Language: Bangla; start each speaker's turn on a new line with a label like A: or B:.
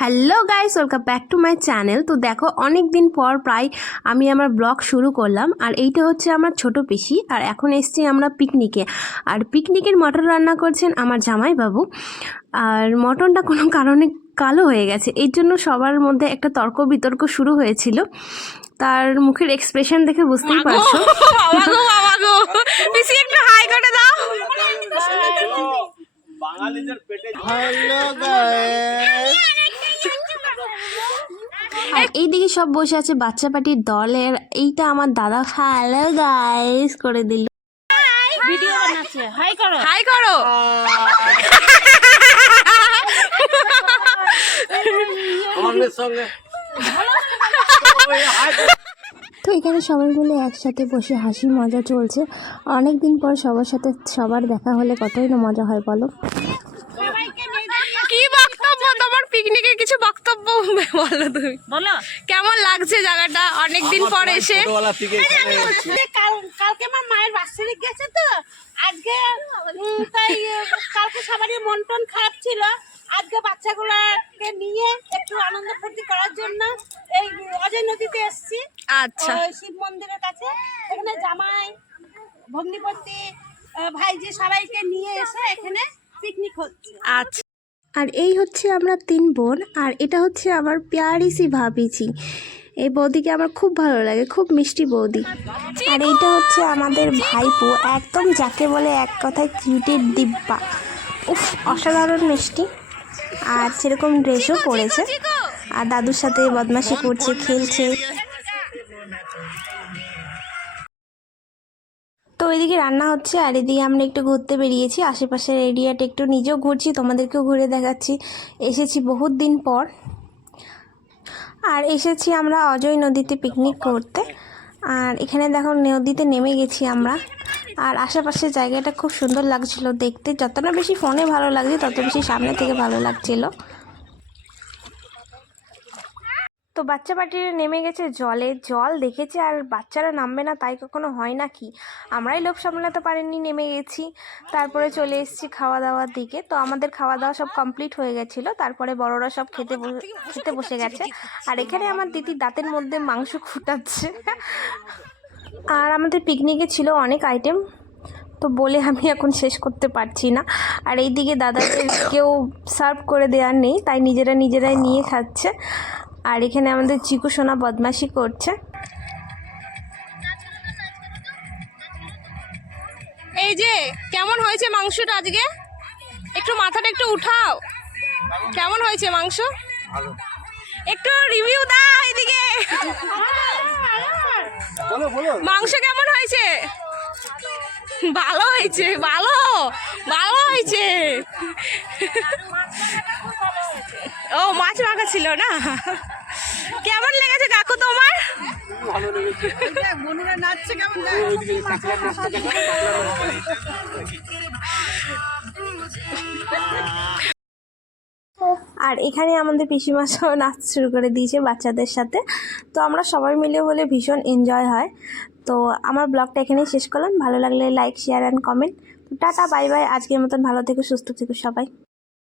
A: Hello guys welcome back to my channel তো দেখো অনেক দিন পর প্রায় আমি আমার ব্লগ শুরু করলাম আর এইটা হচ্ছে আমার ছোট পিসি আর এখন এসছি আমরা পিকনিকে। আর পিকনিকের মটন রান্না করছেন আমার জামাইবাবু আর মটনটা কোনো কারণে কালো হয়ে গেছে এর জন্য সবার মধ্যে একটা তর্ক বিতর্ক শুরু হয়েছিল। তার মুখের এক্সপ্রেশন দেখে বুঝতেই পারছ।
B: বাবা গো বাবা গো পিসি একটু হাই করে দাও।
C: বাঙালিদের পেটে
A: আর এইদিকে সব বসে আছে বাচ্চা পার্টির দলের। এইটা আমার দাদা। হ্যালো গাইস করে দিল।
B: ভিডিও বানাচ্ছে হাই করো। হাই করো।
C: সঙ্গে।
A: তো এখানে সবাই মিলে একসাথে বসে হাসি মজা চলছে। অনেক দিন পর সবার সাথে সবার দেখা হলে কতই না মজা হয় বলো?
B: পিকনিকের কিছু বক্তব্য বলো তুমি। বলো। কেমন লাগছে জায়গাটা? অনেক দিন পর এসে।
D: কালকে আমার মায়ের বাৎসরিক গেছে তো। আজকে তাই কালকে সবারই মন টন খারাপ ছিল। আজকে বাচ্চাগুলোকে নিয়ে একটু আনন্দ ফুর্তি করার জন্য এই অজয় নদীতে এসেছি।
B: আচ্ছা।
D: শিব মন্দিরের কাছে। এখানে জামাই ভগ্নিপতি ভাইজি সবাইকে নিয়ে এসে এখানে পিকনিক হচ্ছে।
B: আচ্ছা।
A: আর এই হচ্ছে আমরা তিন বোন, আর এটা হচ্ছে আমার প্যারিসি ভাবিছি এই বৌদিকে আমার খুব ভালো লাগে, খুব মিষ্টি বৌদি। আর এইটা হচ্ছে আমাদের ভাইপো, একদম যাকে বলে এক কথায় কিউটের দিব্যা। উফ, অসাধারণ মিষ্টি। আর সেরকম ড্রেসও পরেছে। আর দাদুর সাথে বদমাশি করছে, খেলছে। তো এদিকে রান্না হচ্ছে আর এদিকে আমরা একটু ঘুরতে বেরিয়েছি। আশেপাশের এরিয়াটা একটু নিজেও ঘুরছি, তোমাদেরকেও ঘুরে দেখাচ্ছি। এসেছি বহুত দিন পর। আর এসেছি আমরা অজয় নদীতে পিকনিক করতে। আর এখানে দেখো নদীতে নেমে গেছি আমরা। আর আশেপাশের জায়গাটা খুব সুন্দর লাগছিল দেখতে। যতটা বেশি ফোনে ভালো লাগছে, তত বেশি সামনে থেকে ভালো লাগছিল। তো বাচ্চা পাটিরা নেমে গেছে জলে। জল দেখেছে আর বাচ্চারা নামবে না, তাই কখনো হয় না কি? আমরাই লোভ সামলাতে পারিনি, নেমে গেছি। তারপরে চলে এসেছি খাওয়া দাওয়ার দিকে। তো আমাদের খাওয়া দাওয়া সব কমপ্লিট হয়ে গেছিল। তারপরে বড়রা সব খেতে খেতে বসে গেছে। আর এখানে আমার দিদি দাঁতের মধ্যে মাংস ফুটাচ্ছে। আর আমাদের পিকনিকে ছিল অনেক আইটেম তো বলে আমি এখন শেষ করতে পারছি না। আর এইদিকে দাদাদের কেউ সার্ভ করে দেওয়ার নেই, তাই নিজেরা নিজেরাই নিয়ে খাচ্ছে। আর এখানে আমাদের চিকু সোনা বদমাশি করছে।
B: এই যে কেমন হয়েছে মাংসটা আজকে? একটু মাথাটা একটু উঠাও। কেমন হয়েছে মাংস? একটু রিভিউ দাও এদিকে।
C: বলো বলো।
B: মাংস কেমন হয়েছে? ভালো হয়েছে ভালো ভালো হয়েছে। ও মাছ মাখা ছিল না? কেমন লেগেছে কাকু তোমার।
A: আর এখানে আমাদের পিসিমাসও নাচ শুরু করে দিয়েছে বাচ্চাদের সাথে। তো আমরা সবাই মিলে হলে ভীষণ এনজয় হয়। তো আমার ব্লগটা এখানেই শেষ করলাম। ভালো লাগলে like share and comment tata bye bye আজকের মতন ভালো থেকো সুস্থ থেকো সবাই।